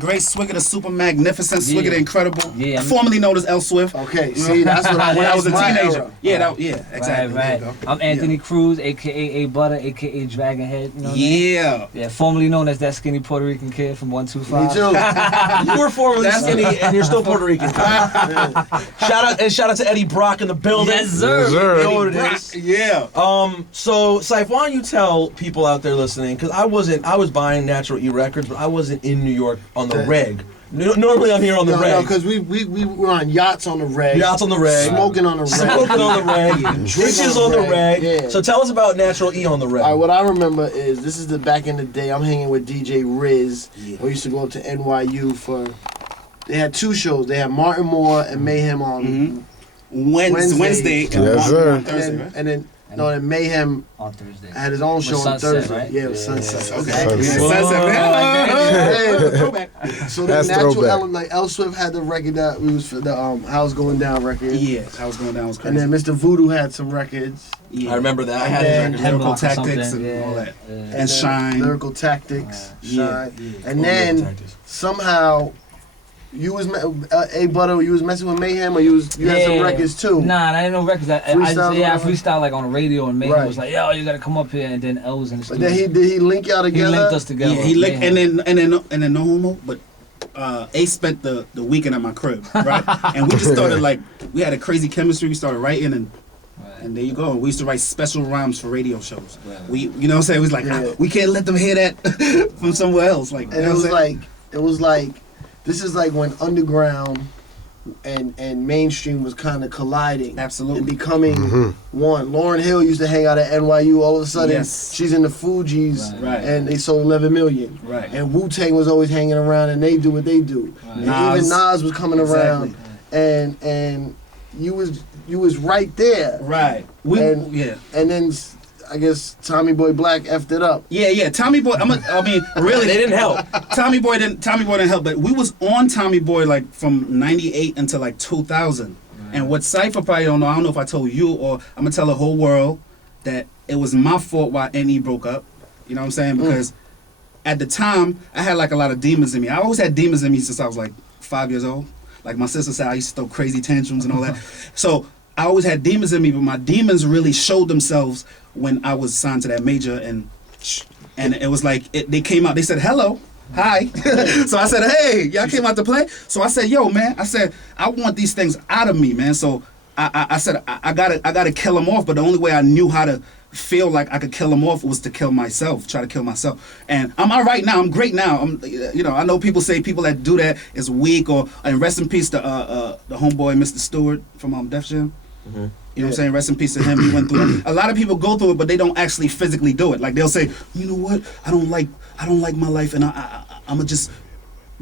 great Swigga, the super magnificent Swigga, the incredible, Yeah, formerly known as L Swift. Okay, see, that's what when I was a my teenager. era. Yeah, exactly. Right. There you go. I'm Anthony Cruz, aka A Butta, aka Dragonhead. You know what I mean? Yeah. Yeah, formerly known as that skinny Puerto Rican kid from 125. Me too. You were formerly skinny, and you're still Puerto Rican. Shout out to Eddie Brock in the building. Yes, sir. Yes, sir. You know what it is. Yeah. So Cipha, why don't you tell people out there listening? Because I was buying Natural E records, but I wasn't in New York on the reg. Normally I'm here on the reg. No, because we were on yachts on the reg. Yachts on the reg. Smoking on the reg. Smoking on the reg. Bitches on the reg. Yeah. So tell us about Natural E on the reg. All right, what I remember is this is the back in the day. I'm hanging with DJ Riz. We used to go up to NYU for. They had two shows. They had Martin Moore and Mayhem on Wednesday. Yes, sir. and Thursday, right? and then Mayhem On Thursday. had his own show on Sunset, Thursday. right? Yeah, it was Sunset. Okay. Sunset, man. Throwback. So the That's natural throwback. element, like L Swift had the record that we was for the House Going Down record. Yeah, I was going down. Was And crazy. then Mr. Voodoo had some records. Yeah. I remember that. I had And his lyrical Hemlock or tactics something, and all that. And And Shine. Lyrical Tactics. Yeah, Shine. And then somehow you was A Butter, you was messing with Mayhem, or you had some records too. Nah, I didn't know records. I Freestyles, freestyle like on the radio, and Mayhem Right. was like, "Yo, you gotta come up here." And then L was in the But studio. then did he link y'all He together? linked us together. Yeah, he linked, Mayhem. and then no homo, but Ace spent the weekend at my crib, right? And we just started like we had a crazy chemistry. We started writing and there you go. We used to write special rhymes for radio shows. Right. We, you know what I'm saying? It was like we can't let them hear that from somewhere else. Like, And it was like this is like when underground and mainstream was kind of colliding. Absolutely. And becoming one. Lauryn Hill used to hang out at NYU. All of a sudden, Yes. she's in the Fugees, Right. and they sold 11 million. Right. And Wu-Tang was always hanging around, and they do what they do. Right. And Nas. even Nas was coming around, Exactly. and you was right there. Right. And- Yeah. And then I guess Tommy Boy Black effed it up. Yeah. Tommy Boy. I mean, really, They didn't help. Tommy Boy didn't help, but we was on Tommy Boy like from '98 until like 2000. And what Cipha probably don't know, I don't know if I told you or I'm gonna tell the whole world that it was my fault why NE broke up. You know what I'm saying? Because at the time I had like a lot of demons in me. I always had demons in me since I was like 5 years old. Like my sister said, I used to throw crazy tantrums and all that. So I always had demons in me, but my demons really showed themselves when I was signed to that major, and it was like they came out. They said hello, hi. So I said, hey, y'all came out to play. So I said, yo, man. I said I want these things out of me, man. So I said I gotta kill them off. But the only way I knew how to feel like I could kill them off was to kill myself, try to kill myself. And I'm all right now. I'm great now. I know people say people that do that is weak, and rest in peace to the homeboy Mr. Stewart from Def Jam. You know what I'm saying? Rest in peace to him. He went through it. A lot of people go through it, but they don't actually physically do it. Like they'll say, you know what? I don't like my life, and I'ma just.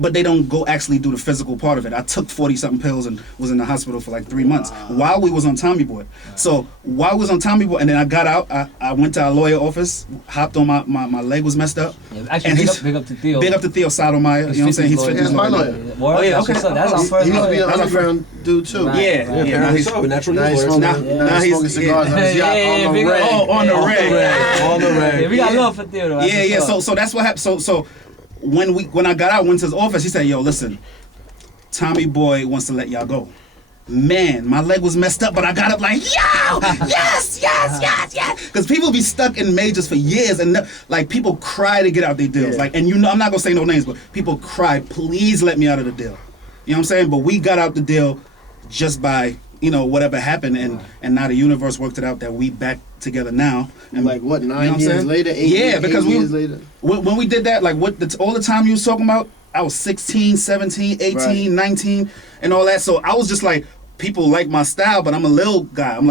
But they don't go actually do the physical part of it. I took 40-something pills and was in the hospital for like 3 months while we was on Tommy Boy. So while we was on Tommy Boy, and then I got out, I went to our lawyer office, hopped on my leg was messed up. Yeah, actually, And big up to Theo. Big up to Theo Sotomayor. You know what I'm saying? He's 50's fitness lawyer. lawyer. Yeah, Word? Oh, yeah, That's okay. what's up. That's our first He used to be lawyer. an underground dude too. Right. Yeah, Right. yeah. Now he's Natural Now he's E smoking, lawyers. now he's smoking cigars on his yacht on the big up. reg. Oh, on the reg. On the reg. Yeah, we got love for Theo. Though. Yeah. So that's what happened. So when I got out, went to his office, he said, "Yo, listen, Tommy Boy wants to let y'all go." Man, my leg was messed up, but I got up like, yo, yes. Because people be stuck in majors for years, and like people cry to get out their deals. Yeah. Like, and I'm not gonna say no names, but people cry, please let me out of the deal. You know what I'm saying? But we got out the deal just by whatever happened, and now the universe worked it out that we back together now. And Like what, 9 you know what I'm years saying? later? 8 Yeah, because years later. when we did that, like all the time you was talking about, I was 16, 17, 18, Right. 19, and all that. So I was just like, people like my style, but I'm a little guy. I'm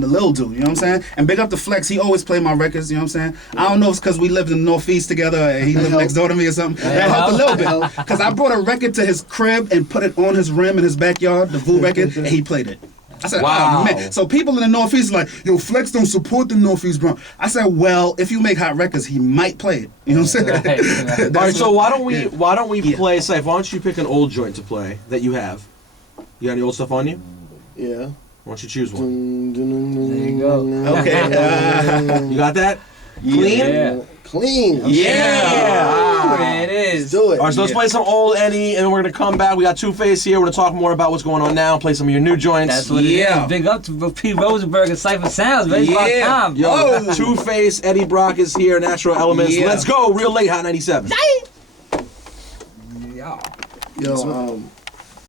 the little dude, you know what I'm saying? And big up to Flex, he always played my records, you know what I'm saying? I don't know if it's because we lived in the Northeast together and he lived next door to me or something. That helped a little bit. Because I brought a record to his crib and put it on his rim in his backyard, the Vu record, and he played it. I said, Wow. oh, man. So people in the Northeast are like, yo, Flex don't support the Northeast, bro. I said, well, if you make hot records, he might play it. You know what I'm saying? Right. All right, so why don't we Yeah. play, Cipha, why don't you pick an old joint to play that you have? You got any old stuff on you? Yeah. Why don't you choose one? There you go. Okay. You got that? Clean? Yeah. Clean. Yeah. Oh, there it is. is. Do it. All right, so let's play some old Eddie, and then we're gonna come back. We got Two-Face here. We're gonna talk more about what's going on now. Play some of your new joints. That's what it is. Big up to Pete Rosenberg and Cipha Sounds, man. It's about time. Yo, Two-Face, Eddie Brock is here. Natural Elements. Yeah. Let's go. Real late, Hot 97. Yeah. Yo,